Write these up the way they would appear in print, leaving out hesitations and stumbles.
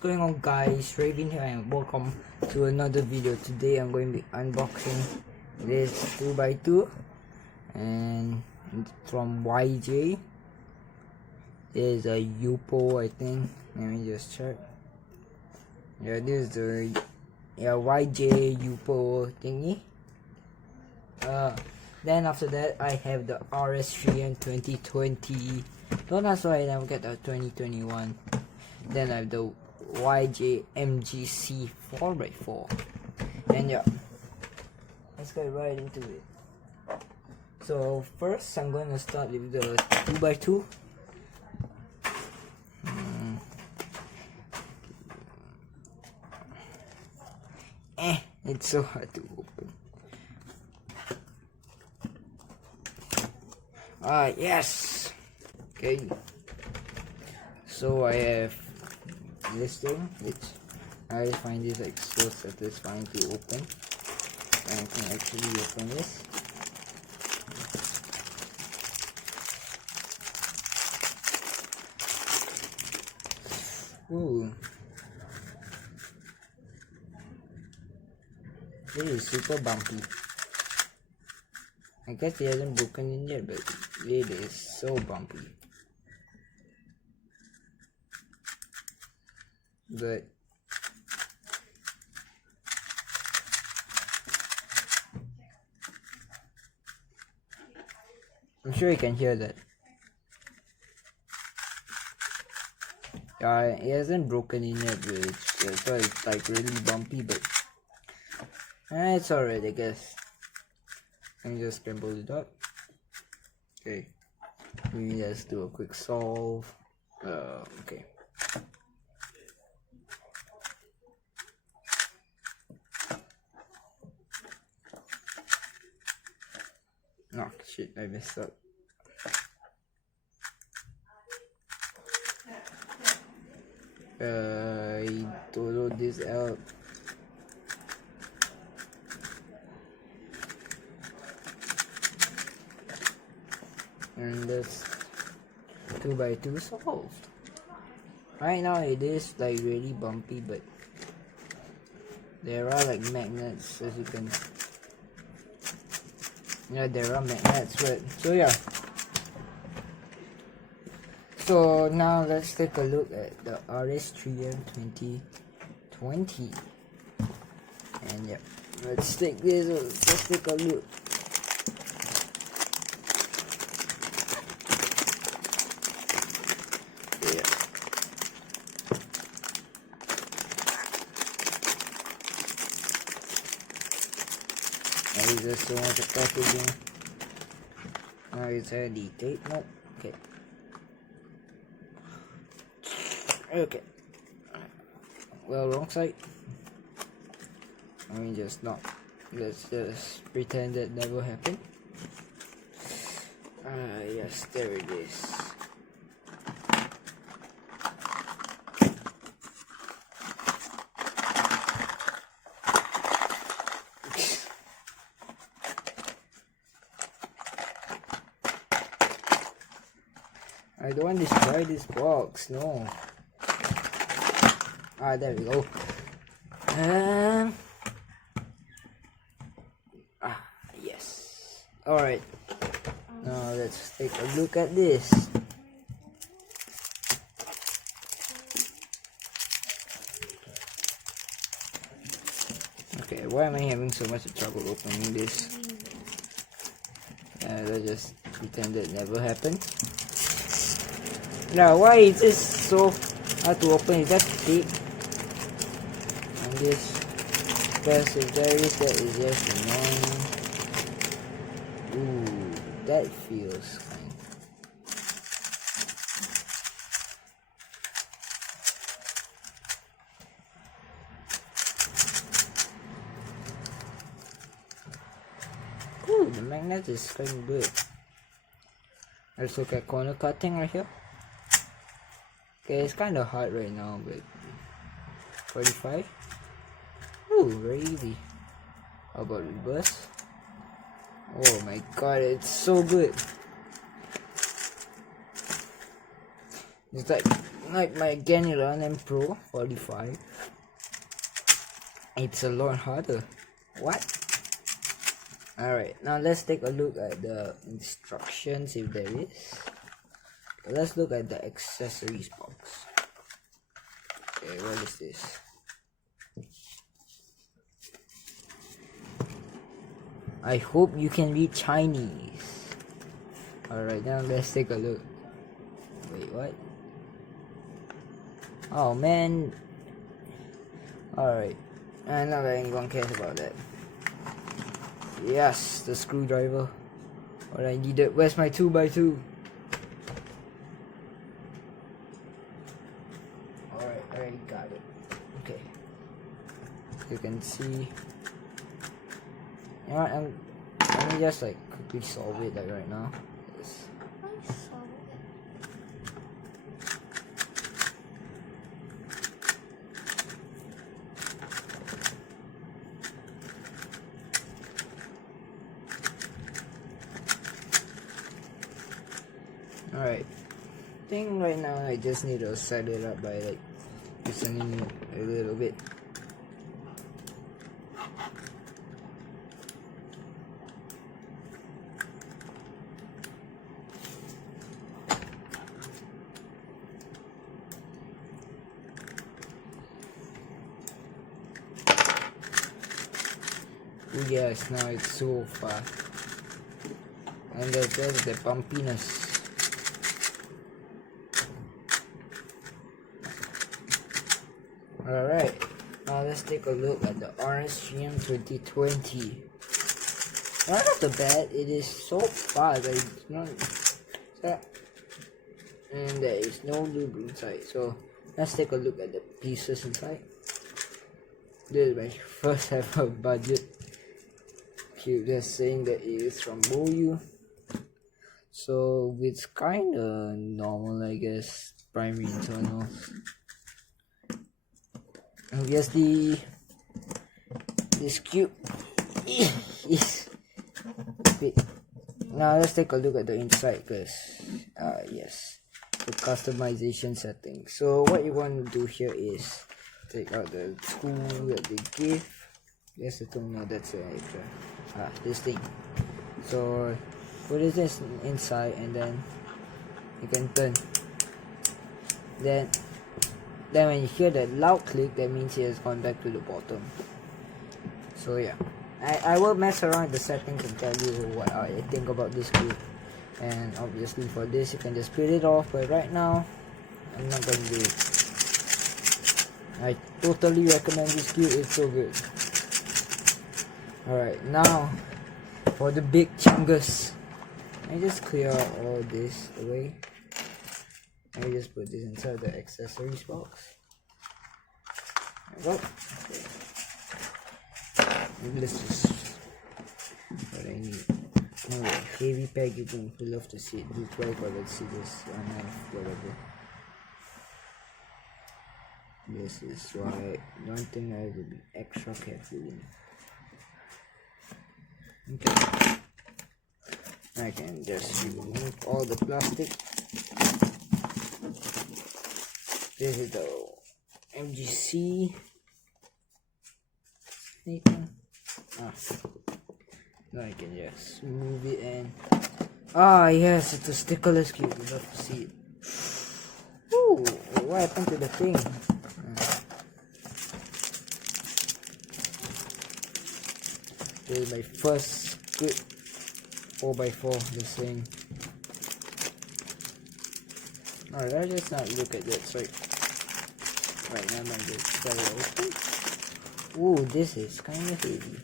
going on, guys? Raven here and welcome to another video. Today I'm going to be unboxing this 2x2 and from YJ. There's a yupo, I think. Let me just check. Yeah, this is the YJ yupo thingy. Then after that I have the Rs3m 2020. Don't ask why I never get the 2021. Then I have the YJ MGC 4x4. And yeah, let's get right into it. So first I'm going to start with the 2x2. It's so hard to open. Yes. Okay. So I have this thing, which I find this like so satisfying to open. I can actually open this. Ooh. This is super bumpy. I guess it hasn't broken in yet, but it is so bumpy. But I'm sure you can hear that. It hasn't broken in yet, but so it's like really bumpy, but it's alright, I guess. Let me just scramble it up. Okay, let me just do a quick solve. Okay. Oh shit, I messed up. I download this out. And that's 2x2 solved. Right now it is like really bumpy, but there are like magnets, as you can. Yeah, there are magnets, but so yeah. So now let's take a look at the Rs3m 2020. And yeah, let's take this. Let's take a look. I just don't want the packaging. Now it's a tape note. Okay. Okay. Well, wrong side. I mean, just not. Let's just pretend that never happened. Yes, there it is. I don't want to destroy this box, no. There we go. Yes. Alright. Now let's take a look at this. Okay, why am I having so much trouble opening this? Let's just pretend it never happened. Now, why is this so hard to open? Is that tape? And this, because if there is, that is just annoying. Ooh, that feels fine. Ooh, the magnet is kind of good. Let's look at corner cutting right here. Okay, it's kind of hard right now, but 45. Ooh, very easy. How about reverse? Oh my god, it's so good. It's like like my Rs3m Pro 45. It's a lot harder. What? Alright, now let's take a look at the instructions if there is. Let's look at the accessories box. Okay, what is this? I hope you can read Chinese. Alright, now let's take a look. Wait, what? Oh man. Alright. I'm not anyone cares about that. Yes, the screwdriver. What I needed. Where's my 2x2? Alright, I already got it. Okay. You can see. You know what, let me just like quickly solve it like right now. Yes. Alright, I think right now I just need to set it up by like loosening it a little bit. Oh yes, now it's so fast. And there's the bumpiness. Alright, now let's take a look at the Rs3m 2020. Right off the bat, it is so fast. And there is no lube inside. So let's take a look at the pieces inside. This is my first ever budget. Keep just saying that it is from Boyu. So it's kinda normal, I guess. Primary internals. Obviously, this cube is big. Now let's take a look at the inside, because yes, the customization settings. So what you want to do here is take out the tool that they give. Yes, the tool. No, that's extra. This thing. So put this inside, and then you can turn. Then when you hear that loud click, that means it has gone back to the bottom. So yeah, I will mess around with the settings and tell you what I think about this cube. And obviously for this you can just peel it off, but right now I'm not going to do it. I totally recommend this cube, it's so good. Alright, now for the big chungus. I just clear out all this away. I just put this inside the accessories box. There we go. And this is what I need. Alright, heavy packaging. We love to see it. Do 12 or let's see this. Whatever. This is why one thing I have to be extra careful in. Okay. I can just remove all the plastic. This is the MGC. Now I can just move it in. Yes, it's a stickerless cube. You love to see it. Ooh, what happened to the thing? This is my first good 4x4, this thing. Alright, let's just not look at that. Sorry. Right now I'm going to try it open. Ooh, this is kind of heavy.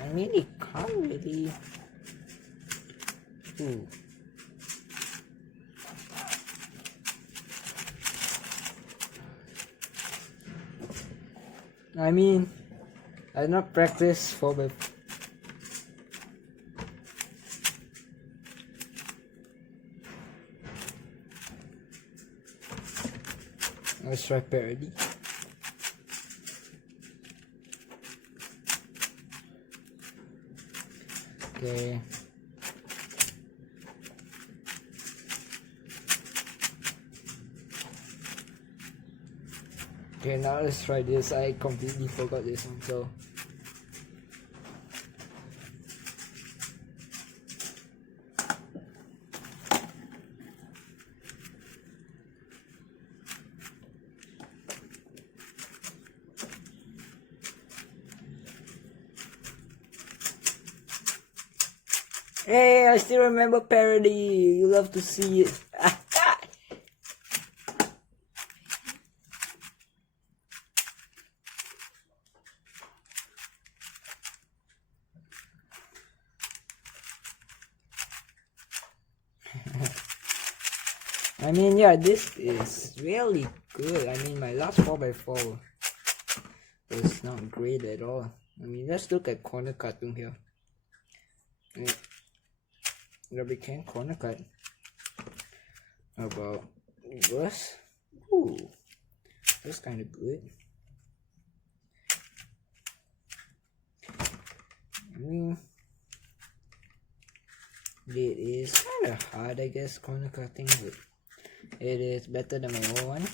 I mean, it can't really. Ooh. I mean, I've not practiced 4x4. Let's try parody. Okay. Okay, now let's try this. I completely forgot this one, so. Hey, I still remember parody. You love to see it. I mean, yeah, this is really good. I mean, my last 4x4 was not great at all. I mean, let's look at corner cutting here. Rubber can corner cut. How about reverse? Ooh, that's kind of good. I mean, it is kind of hard, I guess, corner cutting, but it is better than my old one.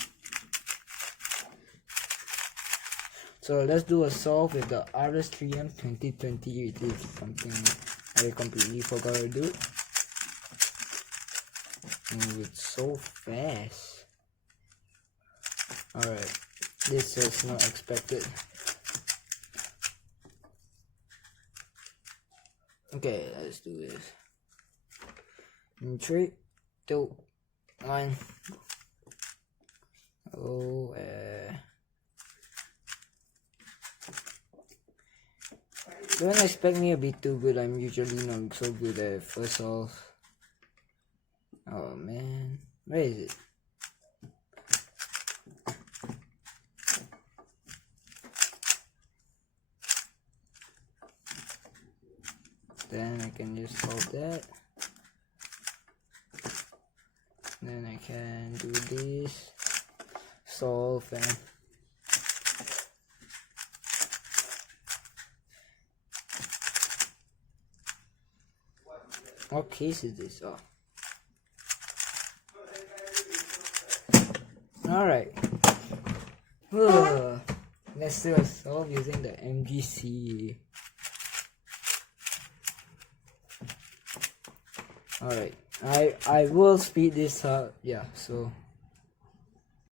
So let's do a solve with the Rs3m 2020. It is something I completely forgot to do. And it's so fast. Alright, this was not expected. Okay, let's do this. In 3, 2, 1. Oh, don't expect me to be too good. I'm usually not so good at first solve. Oh man, where is it? Then I can just solve that. Then I can do this, solve, and what case is this? Oh. Alright. Let's do a solve using the MGC. Alright. I will speed this up. Yeah, so